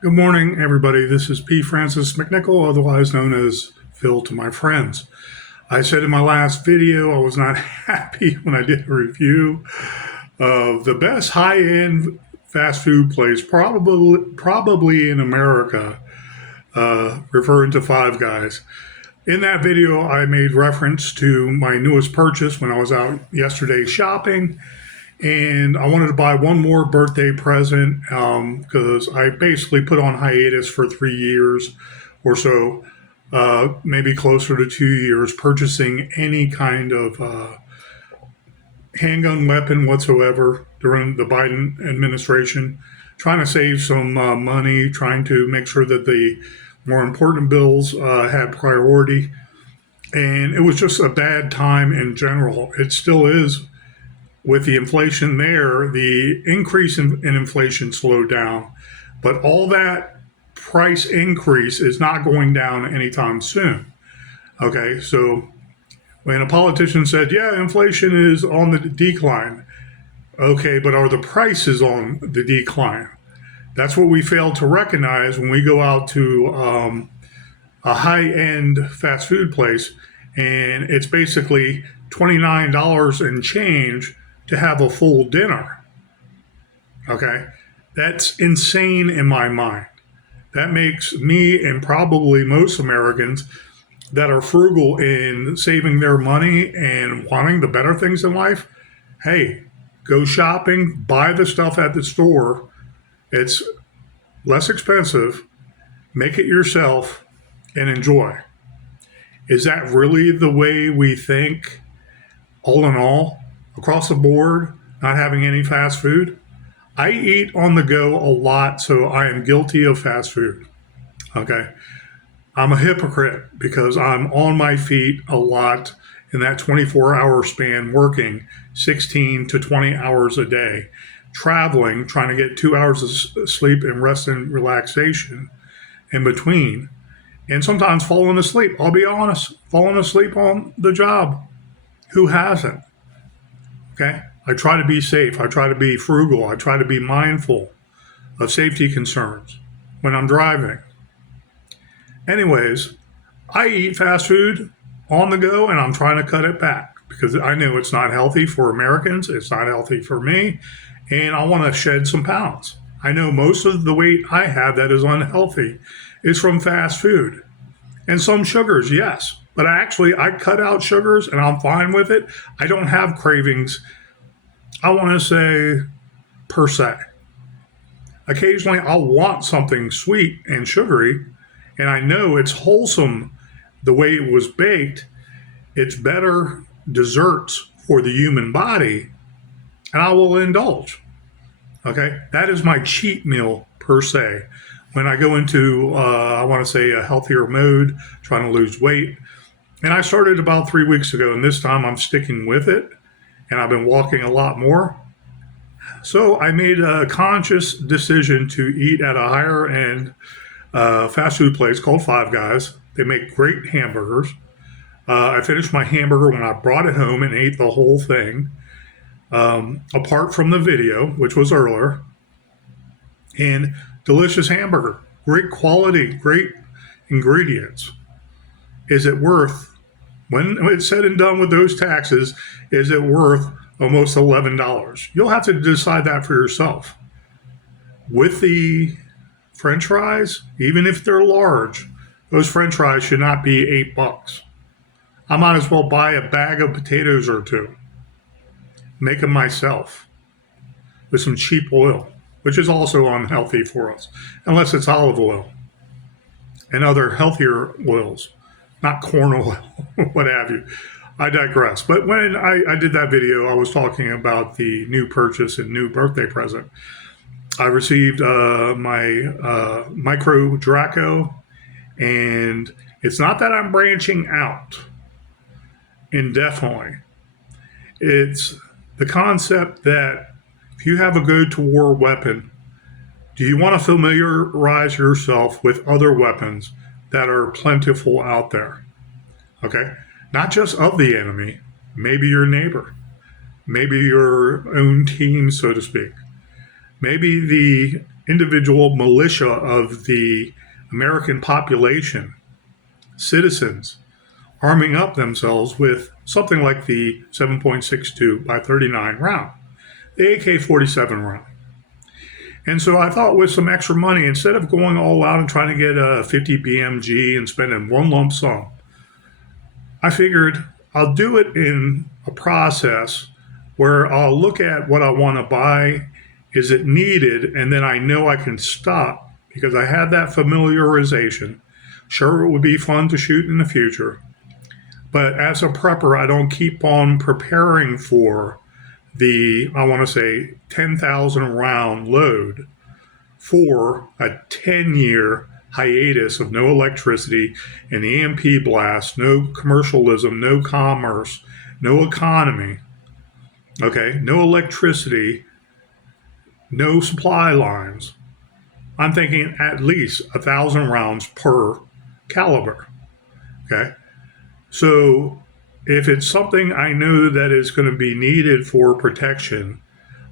Good morning, everybody. This is P. Francis McNichol, otherwise known as Phil to my friends. I said in my last video I was not happy when I did a review of the best high-end fast food place, probably in America, referring to Five Guys. In that video, I made reference to my newest purchase when I was out yesterday shopping, and I wanted to buy one more birthday present because I basically put on hiatus for 3 years or so, maybe closer to 2 years, purchasing any kind of handgun weapon whatsoever during the Biden administration, trying to save some money, trying to make sure that the more important bills had priority. And it was just a bad time in general. It still is with the inflation there. The increase in inflation slowed down, but all that price increase is not going down anytime soon. Okay, so when a politician said, yeah, inflation is on the decline, okay, but are the prices on the decline? That's what we fail to recognize when we go out to a high-end fast food place, and it's basically $29 and change to have a full dinner. Okay, that's insane in my mind. That makes me and probably most Americans that are frugal in saving their money and wanting the better things in life, hey, go shopping, buy the stuff at the store. It's less expensive, make it yourself, and enjoy. Is that really the way we think, all in all, across the board, not having any fast food? I eat on the go a lot, so I am guilty of fast food. Okay. I'm a hypocrite because I'm on my feet a lot in that 24-hour span, working 16 to 20 hours a day, traveling, trying to get 2 hours of sleep and rest and relaxation in between, and sometimes falling asleep. I'll be honest, falling asleep on the job. Who hasn't? Okay. I try to be safe. I try to be frugal. I try to be mindful of safety concerns when I'm driving. Anyways, I eat fast food on the go, and I'm trying to cut it back because I know it's not healthy for Americans. It's not healthy for me, and I want to shed some pounds. I know most of the weight I have that is unhealthy is from fast food and some sugars, yes. But I cut out sugars and I'm fine with it. I don't have cravings, I want to say, per se. Occasionally, I'll want something sweet and sugary, and I know it's wholesome the way it was baked. It's better desserts for the human body, and I will indulge. Okay, that is my cheat meal per se. When I go into, I want to say, a healthier mode, trying to lose weight, and I started about 3 weeks ago, and this time I'm sticking with it, and I've been walking a lot more. So I made a conscious decision to eat at a higher end fast food place called Five Guys. They make great hamburgers. I finished my hamburger when I brought it home and ate the whole thing, apart from the video, which was earlier. And delicious hamburger, great quality, great ingredients. Is it worth, when it's said and done with those taxes, is it worth almost $11? You'll have to decide that for yourself. With the French fries, even if they're large, those French fries should not be $8. I might as well buy a bag of potatoes or two, make them myself with some cheap oil, which is also unhealthy for us, unless it's olive oil and other healthier oils, not corn oil, what have you. I digress. But when I did that video, I was talking about the new purchase and new birthday present. I received my Micro Draco, and it's not that I'm branching out indefinitely. It's the concept that if you have a go-to-war weapon, do you want to familiarize yourself with other weapons that are plentiful out there? Okay? Not just of the enemy, maybe your neighbor, maybe your own team, so to speak. Maybe the individual militia of the American population, citizens, arming up themselves with something like the 7.62 by 39 round, the AK-47 round. And so I thought with some extra money, instead of going all out and trying to get a 50 BMG and spending one lump sum, I figured I'll do it in a process where I'll look at what I want to buy. Is it needed? And then I know I can stop because I have that familiarization. Sure, it would be fun to shoot in the future. But as a prepper, I don't keep on preparing for the, I want to say, 10,000 round load for a 10-year hiatus of no electricity and EMP blast, no commercialism, no commerce, no economy, okay, no electricity, no supply lines. I'm thinking at least 1,000 rounds per caliber, okay? So if it's something I know that is going to be needed for protection,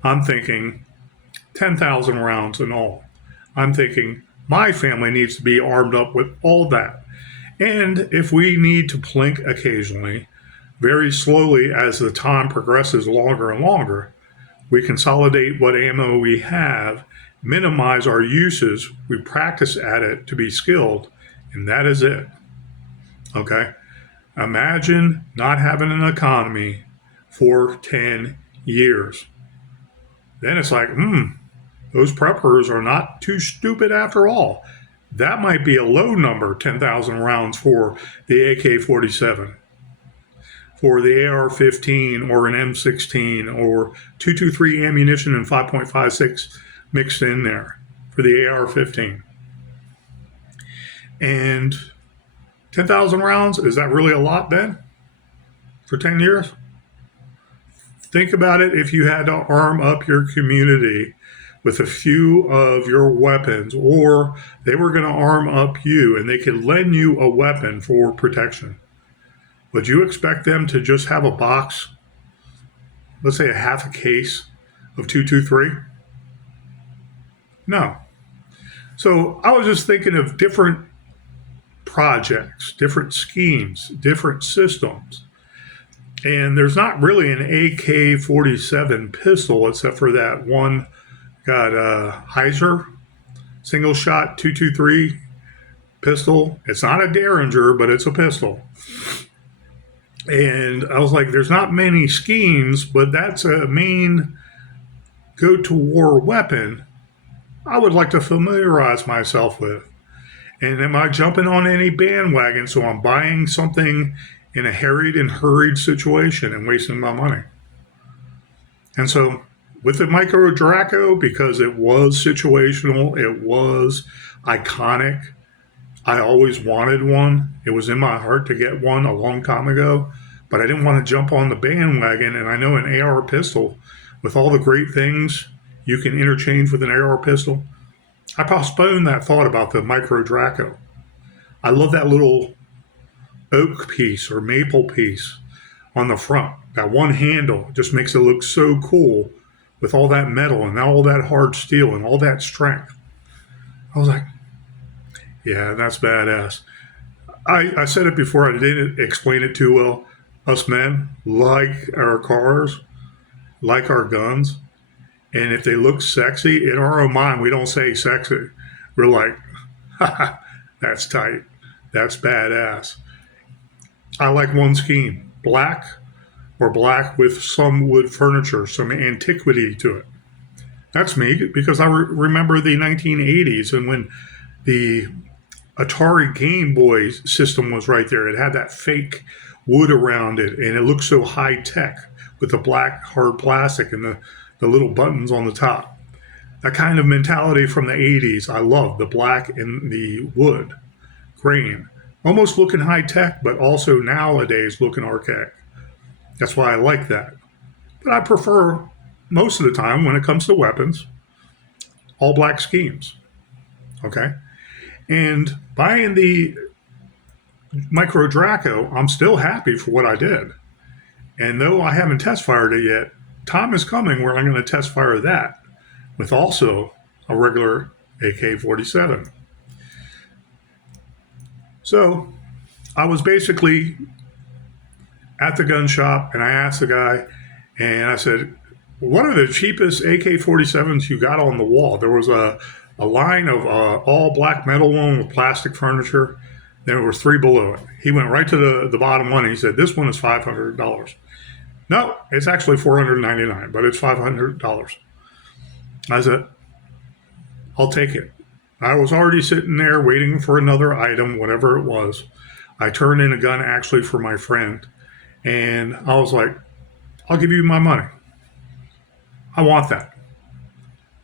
I'm thinking 10,000 rounds in all. I'm thinking my family needs to be armed up with all that. And if we need to plink occasionally, very slowly as the time progresses longer and longer, we consolidate what ammo we have, minimize our uses, we practice at it to be skilled, and that is it. Okay? Imagine not having an economy for 10 years. Then it's like, those preppers are not too stupid after all. That might be a low number, 10,000 rounds for the AK-47, for the AR-15 or an M16 or 223 ammunition and 5.56 mixed in there for the AR-15. And 10,000 rounds, is that really a lot then for 10 years? Think about it if you had to arm up your community with a few of your weapons, or they were going to arm up you and they could lend you a weapon for protection. Would you expect them to just have a box, let's say a half a case of 223? No. So I was just thinking of different projects, different schemes, different systems. And there's not really an AK-47 pistol except for that one got a Heiser single shot 223 pistol. It's not a Derringer, but it's a pistol. And I was like, there's not many schemes, but that's a main go-to-war weapon I would like to familiarize myself with. And am I jumping on any bandwagon so I'm buying something in a harried and hurried situation and wasting my money? And so with the Micro Draco, because it was situational, it was iconic, I always wanted one. It was in my heart to get one a long time ago, but I didn't want to jump on the bandwagon. And I know an AR pistol, with all the great things you can interchange with an AR pistol, I postponed that thought about the Micro Draco. I love that little oak piece or maple piece on the front. That one handle just makes it look so cool with all that metal and all that hard steel and all that strength. I was like, yeah, that's badass. I said it before, I didn't explain it too well. Us men like our cars, like our guns. And if they look sexy, in our own mind, we don't say sexy. We're like, haha, that's tight. That's badass. I like one scheme, black or black with some wood furniture, some antiquity to it. That's me, because I remember the 1980s and when the Atari Game Boy system was right there. It had that fake wood around it, and it looked so high tech with the black hard plastic and the little buttons on the top. That kind of mentality from the 80s, I love the black and the wood grain. Almost looking high tech, but also nowadays looking archaic. That's why I like that. But I prefer, most of the time when it comes to weapons, all black schemes. Okay? And buying the Micro Draco, I'm still happy for what I did. And though I haven't test fired it yet, time is coming where I'm going to test fire that with also a regular AK-47. So I was basically at the gun shop, and I asked the guy, and I said, what are the cheapest AK-47s you got on the wall? There was a line of all black metal one with plastic furniture. There were three below it. He went right to the bottom one, and he said, this one is $500. No, it's actually $499, but it's $500. I said, I'll take it. I was already sitting there waiting for another item, whatever it was. I turned in a gun actually for my friend, and I was like, I'll give you my money. I want that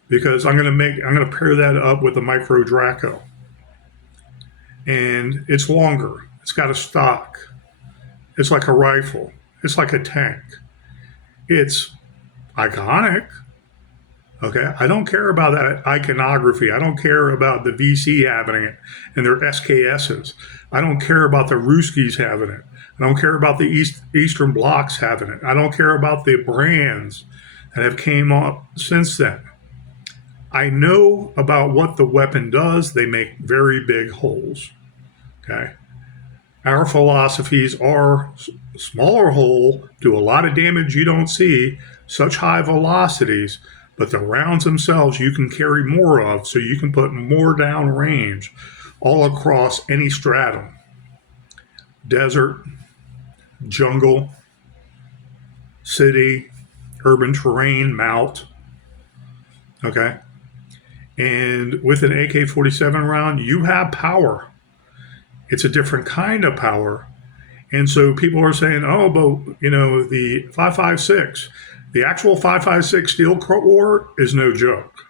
because I'm going to pair that up with the Micro Draco, and it's longer. It's got a stock. It's like a rifle. It's like a tank. It's iconic. Okay, I don't care about that iconography. I don't care about the VC having it and their SKSs. I don't care about the Ruskies having it. I don't care about the Eastern Blocs having it. I don't care about the brands that have came up since then. I know about what the weapon does. They make very big holes. Okay, our philosophies are smaller hole, do a lot of damage you don't see, such high velocities. But the rounds themselves you can carry more of, so you can put more down range all across any stratum. Desert, jungle, city, urban terrain, mount. Okay? And with an AK-47 round, you have power. It's a different kind of power. And so people are saying, oh, but, the 5.56, the actual 5.56 steel core is no joke.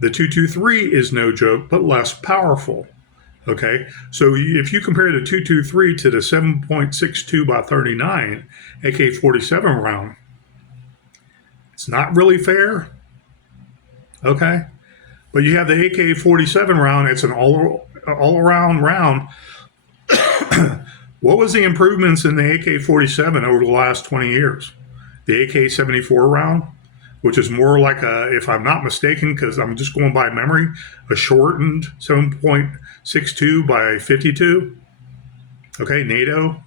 The 223 is no joke, but less powerful. Okay, so if you compare the 223 to the 7.62 by 39 AK-47 round, it's not really fair. Okay, but you have the AK-47 round. It's an all-around round. What was the improvements in the AK-47 over the last 20 years? The AK-74 round, which is more like if I'm not mistaken, because I'm just going by memory, a shortened 7.62 by 52. Okay, NATO.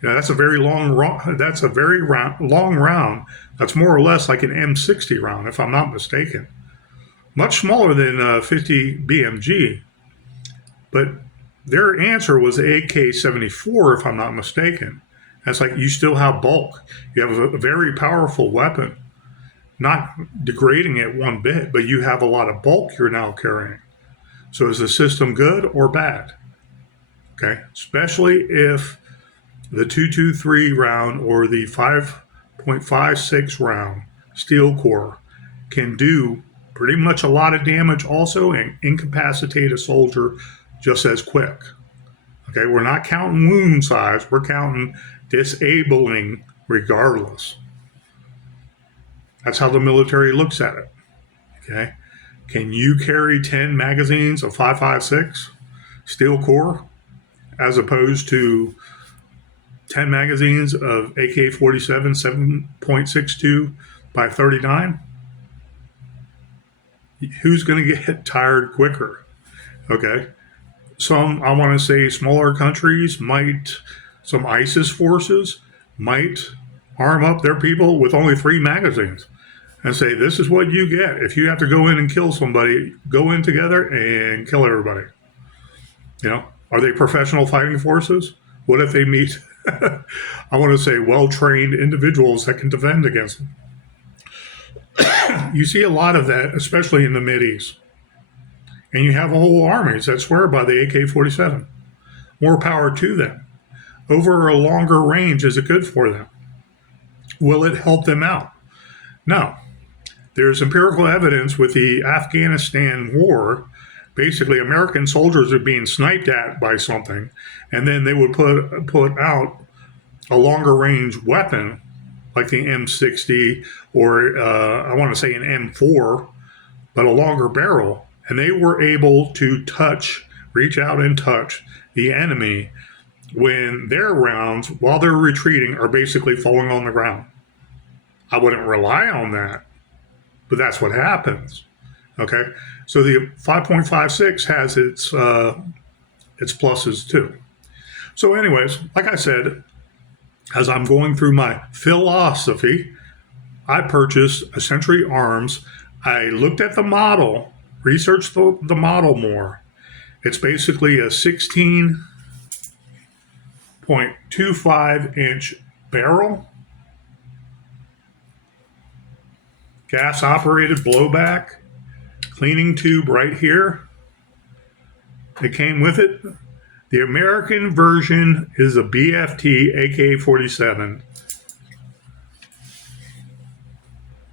That's a very long round. That's a very long round. That's more or less like an M60 round, if I'm not mistaken. Much smaller than 50 BMG, but their answer was AK-74, if I'm not mistaken. That's like you still have bulk. You have a very powerful weapon, not degrading it one bit, but you have a lot of bulk you're now carrying. So is the system good or bad? Okay, especially if the 223 round or the 5.56 round steel core can do pretty much a lot of damage also and incapacitate a soldier just as quick. Okay, we're not counting wound size, we're counting disabling regardless. That's how the military looks at it. Okay, can you carry 10 magazines of 5.56 steel core as opposed to 10 magazines of AK-47 7.62 by 39? Who's going to get tired quicker? Okay, some, I want to say, smaller countries might, some ISIS forces might arm up their people with only 3 magazines and say, this is what you get. If you have to go in and kill somebody, go in together and kill everybody. Are they professional fighting forces? What if they meet, I want to say, well-trained individuals that can defend against them? You see a lot of that, especially in the Mideast. And you have whole armies that swear by the AK-47. More power to them. Over a longer range, is it good for them? Will it help them out? No. There's empirical evidence with the Afghanistan war. Basically, American soldiers are being sniped at by something, and then they would put out a longer range weapon, like the M60 or I want to say an M4, but a longer barrel. And they were able to reach out and touch the enemy when their rounds, while they're retreating, are basically falling on the ground. I wouldn't rely on that, but that's what happens. Okay, so the 5.56 has its pluses too. So, anyways, like I said, as I'm going through my philosophy, I purchased a Century Arms. I looked at the model, researched the model more. It's basically a 16.25-inch barrel, gas operated blowback, cleaning tube right here. It came with it. The American version is a BFT AK47.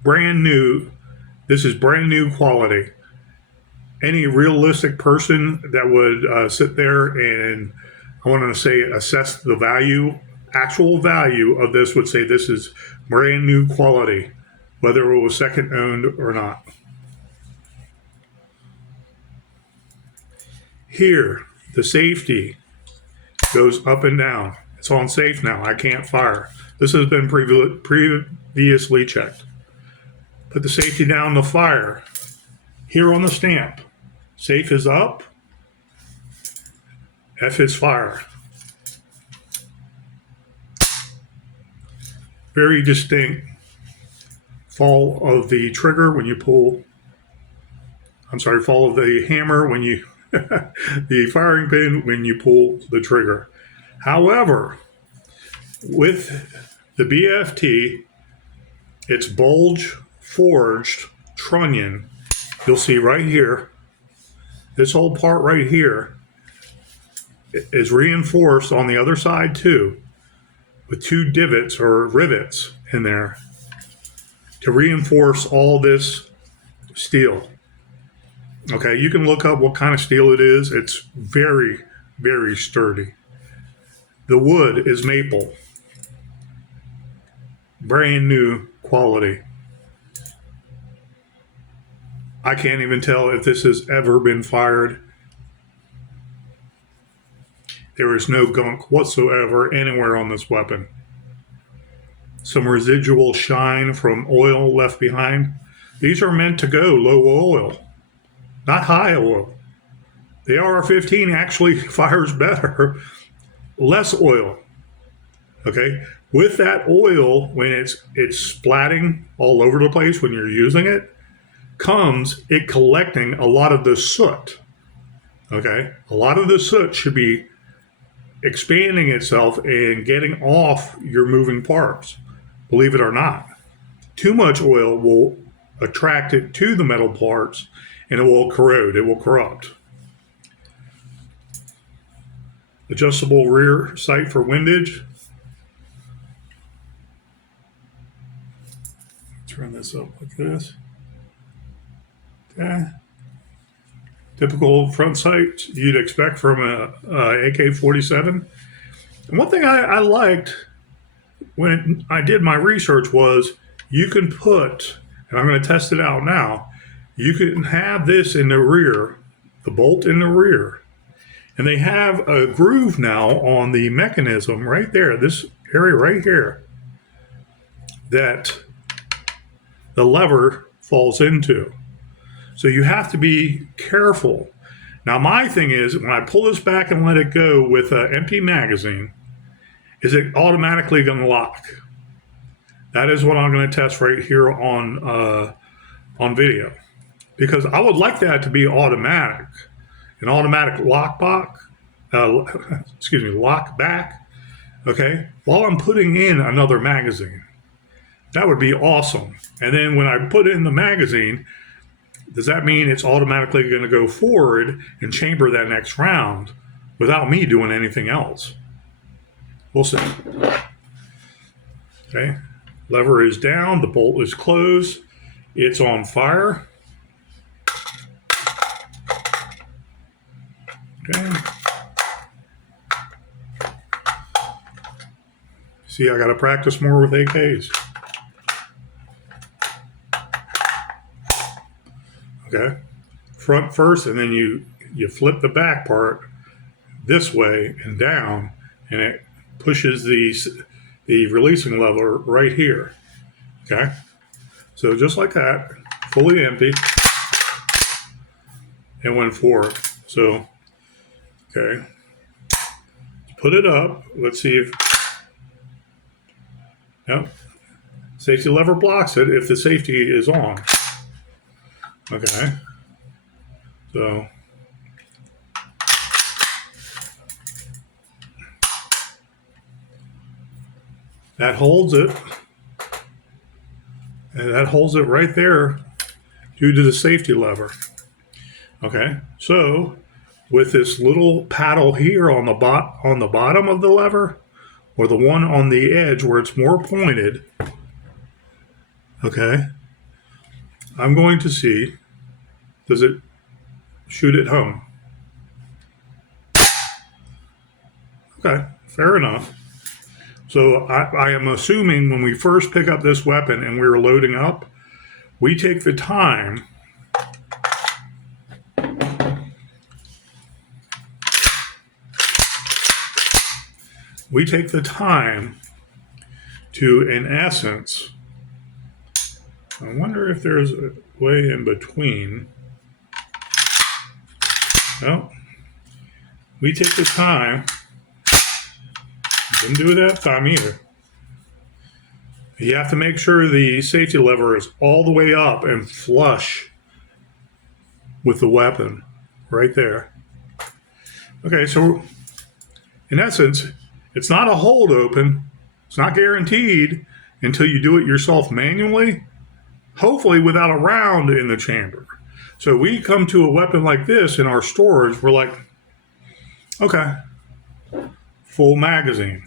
Brand new. This is brand new quality. Any realistic person that would sit there and, I want to say, assess the value, actual value of this would say this is brand new quality, whether it was second owned or not. Here, the safety goes up and down. It's on safe now. I can't fire. This has been previously checked. Put the safety down to fire. Here on the stamp, safe is up, F is fire. Very distinct fall of the trigger when you pull, fall of the hammer when you, the firing pin when you pull the trigger. However, with the BFT, it's bulge forged trunnion. You'll see right here, this whole part right here is reinforced on the other side too, with 2 divots or rivets in there to reinforce all this steel. Okay, you can look up what kind of steel it is. It's very, very sturdy. The wood is maple. Brand new quality. I can't even tell if this has ever been fired. There is no gunk whatsoever anywhere on this weapon. Some residual shine from oil left behind. These are meant to go low oil, not high oil. The AR-15 actually fires better, less oil. Okay, with that oil, when it's splatting all over the place when you're using it, comes it collecting a lot of the soot. Okay, a lot of the soot should be expanding itself and getting off your moving parts. Believe it or not, too much oil will attract it to the metal parts and it will corrode, it will corrupt. Adjustable rear sight for windage. Turn this up like this. Okay. Typical front sight you'd expect from a AK-47. And one thing I liked when I did my research was you can put, and I'm going to test it out now, you can have this in the rear, the bolt in the rear, and they have a groove now on the mechanism right there, this area right here, that the lever falls into. So you have to be careful. Now my thing is, when I pull this back and let it go with an empty magazine, is it automatically going to lock? That is what I'm going to test right here on video, because I would like that to be automatic, an automatic lock back. Okay, while I'm putting in another magazine, that would be awesome. And then when I put in the magazine, does that mean it's automatically going to go forward and chamber that next round without me doing anything else? We'll see. Okay, lever is down, the bolt is closed, it's on fire. Okay. See, I got to practice more with AKs. Okay, front first, and then you flip the back part this way and down, and it pushes the releasing lever right here. Okay, so just like that, fully empty. it went forward. So, okay, put it up. Let's see if, yep, safety lever blocks it if the safety is on. Okay, so that holds it, and that holds it right there due to the safety lever. Okay, so with this little paddle here on the bottom of the lever, or the one on the edge where it's more pointed, okay, I'm going to see, does it shoot it home? Okay, fair enough. So I am assuming when we first pick up this weapon and we're loading up, we take the time to, in essence, I wonder if there's a way in between. Well, we take the time, didn't do it that time either. You have to make sure the safety lever is all the way up and flush with the weapon right there. Okay, so in essence, it's not a hold open. It's not guaranteed until you do it yourself manually, hopefully without a round in the chamber. So we come to a weapon like this in our storage, we're like, okay, full magazine.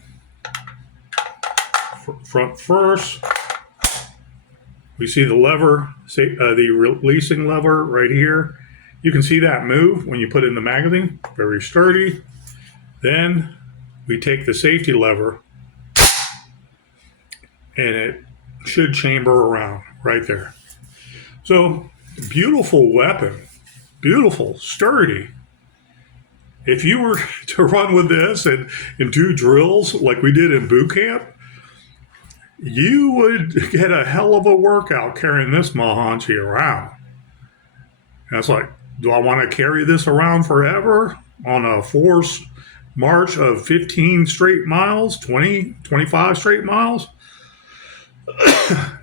Front first. We see the lever, the releasing lever right here. You can see that move when you put it in the magazine, very sturdy. Then we take the safety lever and it should chamber around right there. So, beautiful weapon, beautiful, sturdy. If you were to run with this and do drills like we did in boot camp, you would get a hell of a workout carrying this Mahanchi around. And it's like, do I want to carry this around forever on a force march of 15 straight miles, 20, 25 straight miles?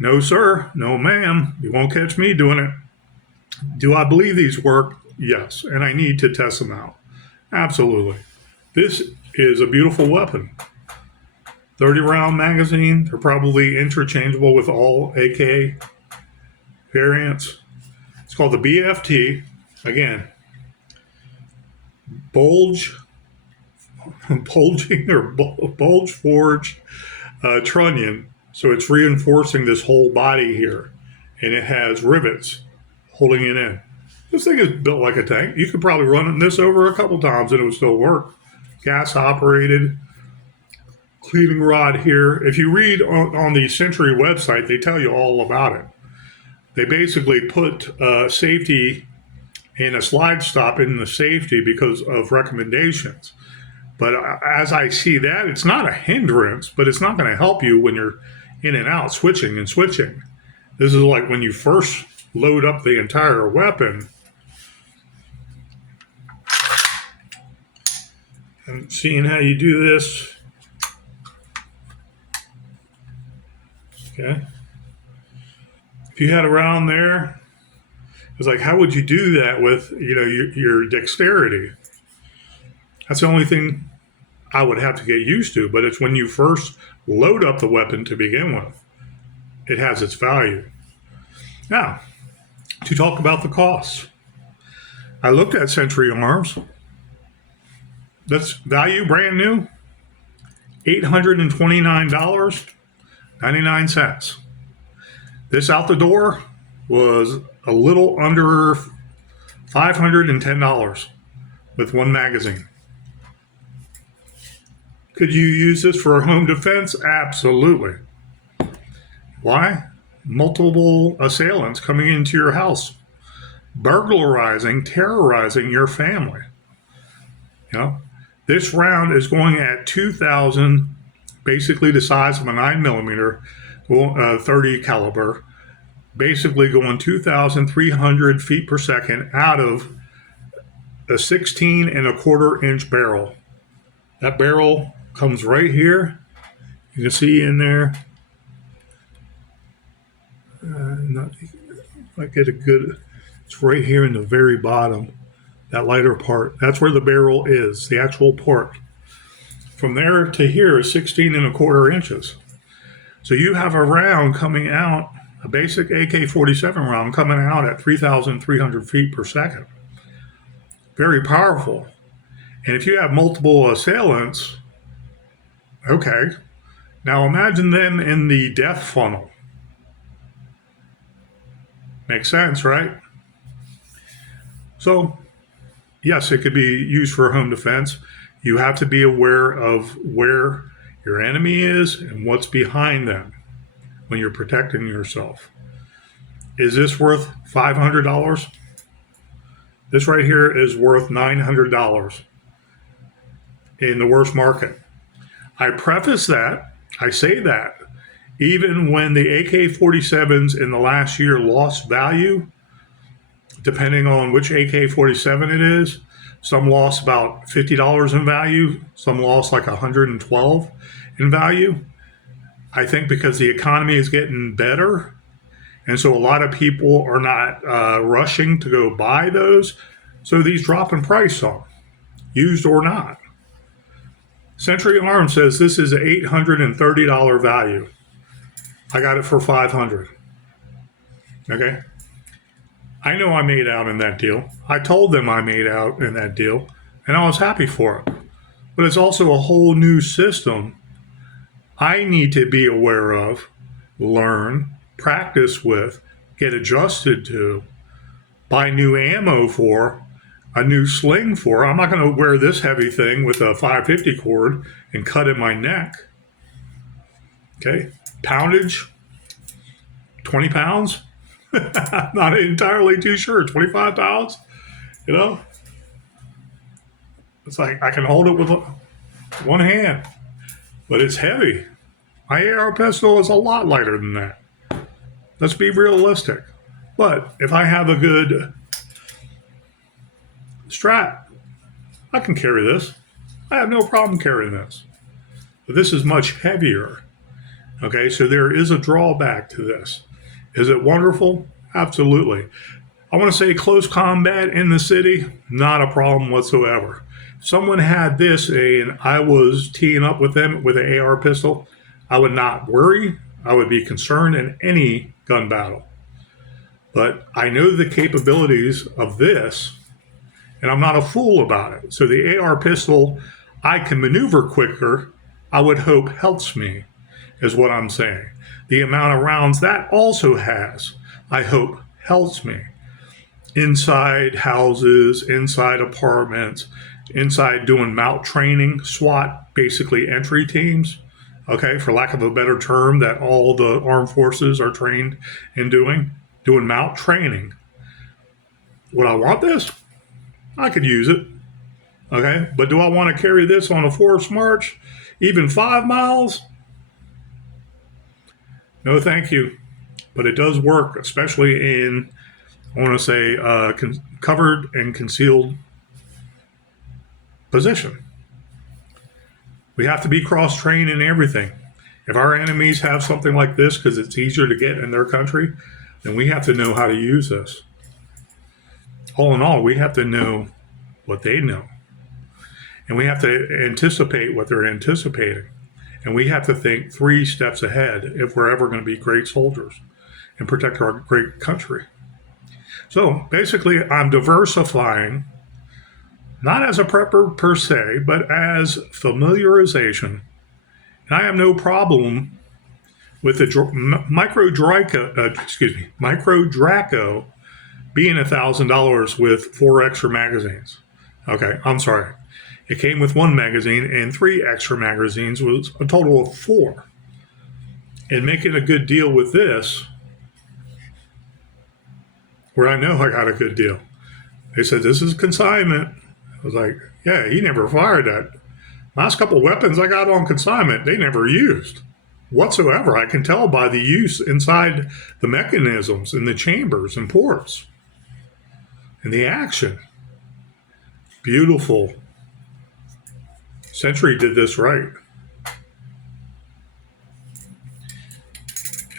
No, sir. No, ma'am. You won't catch me doing it. Do I believe these work? Yes. And I need to test them out. Absolutely. This is a beautiful weapon. 30-round magazine. They're probably interchangeable with all AK variants. It's called the BFT. Again, bulging or bulge forged trunnion. So it's reinforcing this whole body here. And it has rivets holding it in. This thing is built like a tank. You could probably run this over a couple times and it would still work. Gas operated. Cleaning rod here. If you read on the Century website, they tell you all about it. They basically put safety and a slide stop in the safety because of recommendations. But as I see that, it's not a hindrance, but it's not going to help you when you're in and out, switching and switching. This is like when you first load up the entire weapon. And seeing how you do this. Okay. If you had a round there, it's like, how would you do that with, your dexterity? That's the only thing I would have to get used to, but it's when you first load up the weapon to begin with. It has its value. Now, to talk about the costs. I looked at Century Arms. That's value brand new, $829.99. This out the door was a little under $510 with one magazine. Could you use this for home defense? Absolutely. Why? Multiple assailants coming into your house, burglarizing, terrorizing your family. This round is going at 2,000, basically the size of a 9mm 30 caliber, basically going 2,300 feet per second out of a 16 1/4 inch barrel. That barrel comes right here. You can see in there. I get a good. It's right here in the very bottom. That lighter part. That's where the barrel is. The actual part. From there to here is 16 1/4 inches. So you have a round coming out, a basic AK-47 round coming out at 3,300 feet per second. Very powerful. And if you have multiple assailants, okay. Now imagine them in the death funnel. Makes sense, right? So, yes, it could be used for home defense. You have to be aware of where your enemy is and what's behind them when you're protecting yourself. Is this worth $500? This right here is worth $900 in the worst market. I preface that, I say that, even when the AK-47s in the last year lost value, depending on which AK-47 it is, some lost about $50 in value, some lost like $112 in value. I think because the economy is getting better, and so a lot of people are not rushing to go buy those, so these drop in price some, used or not. Century Arms says this is an $830 value. I got it for $500. Okay. I know I made out in that deal. I told them I made out in that deal, and I was happy for it. But it's also a whole new system I need to be aware of, learn, practice with, get adjusted to, buy new ammo for, a new sling for. I'm not going to wear this heavy thing with a 550 cord and cut in my neck. Okay. Poundage, 20 pounds. I'm not entirely too sure. 25 pounds, you know? It's like I can hold it with one hand, but it's heavy. My AR pistol is a lot lighter than that. Let's be realistic. But if I have a good strap, I can carry this. I have no problem carrying this. But this is much heavier. Okay, so there is a drawback to this. Is it wonderful? Absolutely. I want to say close combat in the city, not a problem whatsoever. If someone had this and I was teeing up with them with an AR pistol, I would not worry. I would be concerned in any gun battle. But I know the capabilities of this, and I'm not a fool about it. So the AR pistol, I can maneuver quicker, I would hope helps me, is what I'm saying. The amount of rounds that also has, I hope helps me. Inside houses, inside apartments, inside doing mount training, SWAT, basically entry teams, okay, for lack of a better term, that all the armed forces are trained in doing mount training. Would I want this? I could use it, okay, but do I want to carry this on a forced march, even 5 miles? No, thank you. But it does work, especially in, I want to say, covered and concealed position. We have to be cross-trained in everything. If our enemies have something like this because it's easier to get in their country, then we have to know how to use this. All in all, we have to know what they know. And we have to anticipate what they're anticipating. And we have to think 3 steps ahead if we're ever going to be great soldiers and protect our great country. So basically, I'm diversifying, not as a prepper per se, but as familiarization. And I have no problem with the Micro Draco being $1,000 with 4 extra magazines. Okay, I'm sorry. It came with 1 magazine and 3 extra magazines, was a total of 4. And making a good deal with this, where I know I got a good deal. They said, this is consignment. I was like, yeah, he never fired that. Last couple weapons I got on consignment, they never used whatsoever. I can tell by the use inside the mechanisms and the chambers and ports and the action. Beautiful. Century did this right.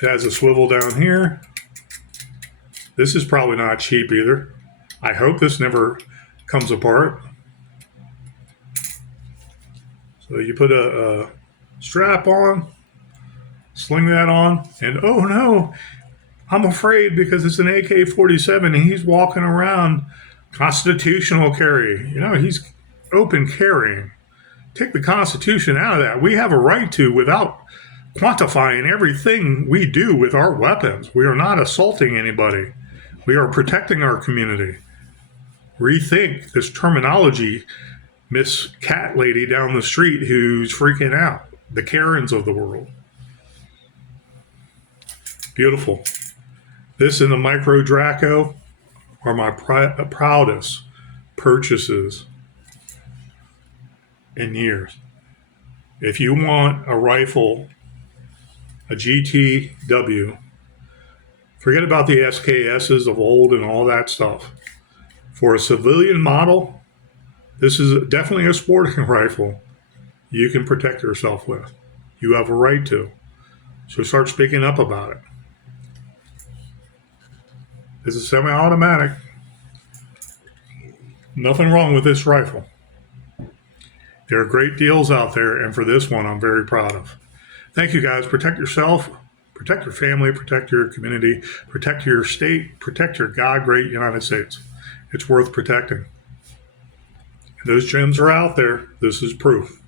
It has a swivel down here. This is probably not cheap either. I hope this never comes apart. So you put a strap on, sling that on, and oh no, I'm afraid because it's an AK47 and he's walking around constitutional carry. You know, he's open carrying. Take the Constitution out of that. We have a right to without quantifying everything we do with our weapons. We are not assaulting anybody. We are protecting our community. Rethink this terminology, Miss Cat Lady down the street who's freaking out. The Karens of the world. Beautiful. This and the Micro Draco are my proudest purchases in years. If you want a rifle, a GTW, forget about the SKSs of old and all that stuff. For a civilian model, this is definitely a sporting rifle you can protect yourself with. You have a right to. So start speaking up about it. This is semi-automatic. Nothing wrong with this rifle. There are great deals out there, and for this one, I'm very proud of. Thank you, guys. Protect yourself, protect your family, protect your community, protect your state, protect your God great United States. It's worth protecting. Those gems are out there. This is proof.